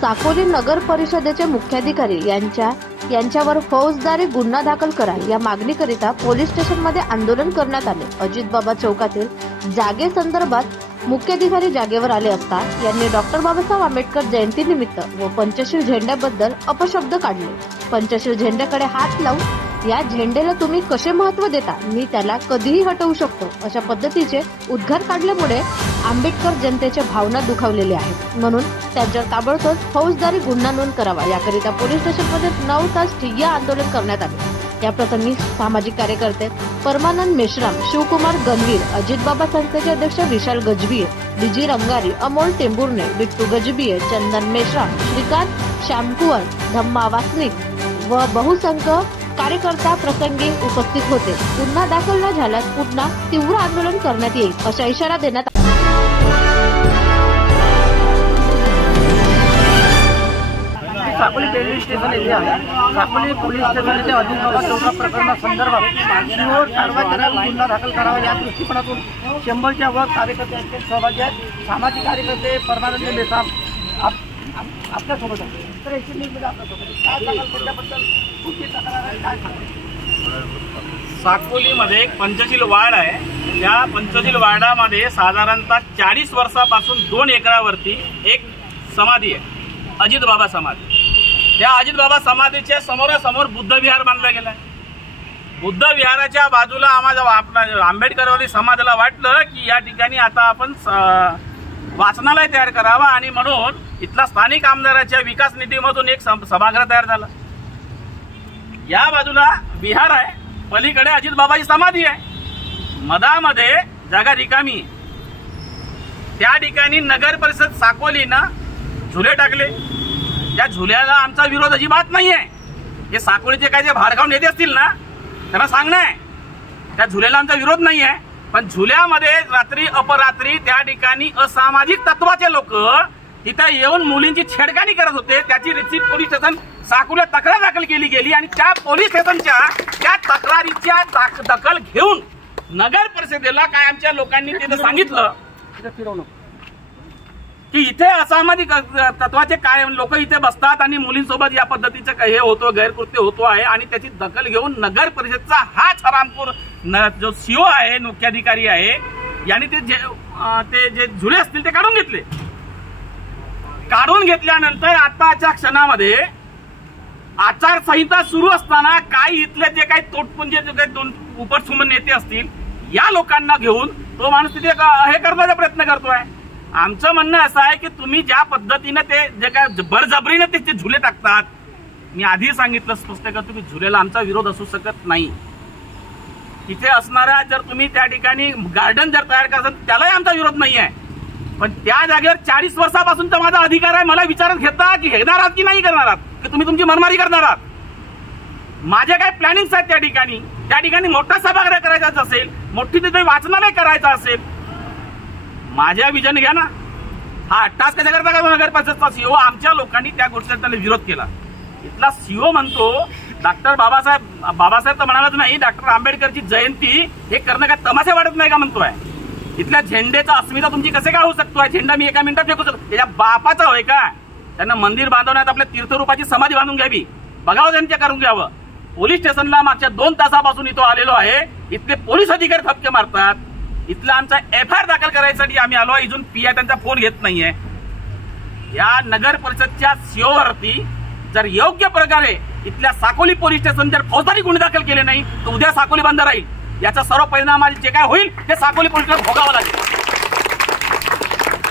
साकोली नगर परिषदेचे मुख्याधिकारी यांच्यावर फौजदारी गुन्हा दाखल करा या मागणीकरिता पोलीस स्टेशनमध्ये आंदोलन करण्यात आले। अजितबाबा चौकातील जागेसंदर्भात मुख्याधिकारी जागेवर आले असता यांनी डॉक्टर बाबासाहेब आंबेडकर जयंतीनिमित्त व पंचशील झेंड्याबद्दल अपशब्द काढले। पंचशील झेंड्याकडे हात लावून या झेंड्याला तुम्ही कसे महत्व देता, मी त्याला कधीही हटवू शकतो अशा पद्धतीचे उद्गार काढल्यामुळे आंबेडकर जनतेच्या भावना दुखावलेल्या आहेत। म्हणून त्यांच्यावर ताबडतोब फौजदारी गुन्हा नोंद करावा याकरिता पोलीस स्टेशनमध्ये 9 तास ठिय्या आंदोलन करण्यात आले। या प्रसंगी सामाजिक कार्यकर्ते परमानंद मेश्राम, शिवकुमार गणवीर, अजितबाबा संस्थेचे अध्यक्ष विशाल गजबीये, डीजी रंगारी, अमोल टेंभुर्णे, बिट्टू गजबीये, चंदन मेश्राम, श्रीकांत श्यामकुवर, धम्मा वासनिक व बहुसंख्य कार्यकर्ता प्रसंगी उपस्थित होते। गुन्हा दाखल न झाल्यास पुन्हा तीव्र आंदोलन करण्यात येईल असा इशारा देण्यात आला। साकोली पोलीस स्टेशन येथे आहे। साकोली पोलीस स्टेशन येथे अजितबाबा चौका प्रकरणासंदर्भात शिवोर कारवाई करावी, गुन्हा दाखल करावा या दृष्टिकोनातून 100च्या वर कार्यकर्ते सहभागी आहेत। सामाजिक कार्यकर्ते परमानंद मेश्राम आपल्यासोबत आहेत। तर साकोलीमध्ये एक पंचशील वार्ड आहे। त्या पंचशील वार्डामध्ये साधारणतः 40 वर्षापासून 2 एकरावरती एक समाधी आहे, अजितबाबा समाधी। त्या अजितबाबा समाधीच्या समोरासमोर बुद्ध विहार बांधलं गेलं आहे। बुद्ध विहाराच्या बाजूला आम्हाला आंबेडकरवादी समाजाला वाटलं की या ठिकाणी आता आपण वाचनालय तयार करावा आणि म्हणून इथला स्थानिक आमदाराच्या विकास निधीमधून एक सभागृह तयार झाला। या बाजूला विहार आहे, पलीकडे अजितबाबाची समाधी आहे, मधामध्ये जागा रिकामी। त्या ठिकाणी नगर परिषद साकोलीनं झुले टाकले। त्या झुल्याला आमचा विरोध अजिबात नाहीये। हे साकोलीचे काय जे भाडगाव नेते असतील ना, त्यांना सांगणं आहे त्या झुल्याला आमचा विरोध नाहीये। पण झुल्यामध्ये रात्री अपरात्री त्या ठिकाणी असामाजिक तत्वाचे लोक तिथे येऊन मुलींची छेडखानी करत होते। त्याची रिसिप्ट पोलीस स्टेशन साकोलीला तक्रार दाखल केली गेली आणि त्या पोलीस स्टेशनच्या त्या तक्रारीच्या दखल घेऊन नगर परिषदेला काय आमच्या लोकांनी तिथे सांगितलं की इथे असामाजिक तत्वाचे काय लोक इथे बसतात आणि मुलींसोबत या पद्धतीचं हे होतो, गैरकृत्य होतो आहे आणि त्याची दखल घेऊन नगर परिषदचा हाच हरामपूर जो सीओ आहे, मुख्याधिकारी आहे, यांनी ते जे झुले असतील ते काढून घेतले। काढून घेतल्यानंतर आताच्या क्षणामध्ये आचारसंहिता सुरू असताना काही इथले जे काही तोटपुंजे जे काही 2 उपटसुमन नेते असतील या लोकांना घेऊन तो माणूस तिथे हे करण्याचा प्रयत्न करतोय। आमचं म्हणणं असं आहे की तुम्ही ज्या पद्धतीने ते जे काय बळजबरीने ते झुले टाकतात, मी आधी सांगितलं स्पष्ट करतो की झुलेला आमचा विरोध असू शकत नाही। तिथे असणाऱ्या जर तुम्ही त्या ठिकाणी गार्डन जर तयार करता त्यालाही आमचा विरोध नाही आहे। पण त्या जागेवर 40 वर्षापासूनचा माझा अधिकार आहे, मला विचारात घेता की घेणार आहात की नाही करणार आहात, की तुम्ही तुमची मनमारी करणार आहात। माझे काय प्लॅनिंग्स आहेत त्या ठिकाणी मोठा सभागृह करायचा असेल, मोठी तिथे वाचनालय करायचं असेल, माझ्या विजन घ्या ना। हा अट्टास कशा करता का नगर परिषदचा सीओ? आमच्या लोकांनी त्या गोष्टीचा त्याला विरोध केला। इथला सीओ म्हणतो डॉक्टर बाबासाहेब तर म्हणालाच नाही, डॉक्टर आंबेडकरची जयंती हे करणं काय तमाशा वाटत नाही का म्हणतोय। इथल्या झेंड्याचा अस्मिता तुमची कसे काय होऊ शकतोय? झेंडा मी एका मिनिटात फेकू शकतो? त्याच्या बापाचा होय का? त्यांना मंदिर बांधवण्यात आपल्या तीर्थरूपाची समाधी बांधून घ्यावी, बघावं त्यांच्या करून घ्यावं। पोलीस स्टेशनला मागच्या 2 तासापासून इथं आलेलो आहे, इथले पोलीस अधिकारी ठपके मारतात। इथला आमचा FIR दाखल करायसाठी आम्ही आलो, इथून PI त्यांचा फोन घेत नाहीये। या नगर परिषदच्या सीओ वरती जर योग्य प्रकारे इथल्या साकोली पोलीस स्टेशन जर फौजदारी गुन्हे दाखल केले नाही तर उद्या साकोली बंद राहील। याचा सर्व परिणाम जे काय होईल ते साकोली पोलीस स्टेशन भोगावं लागेल।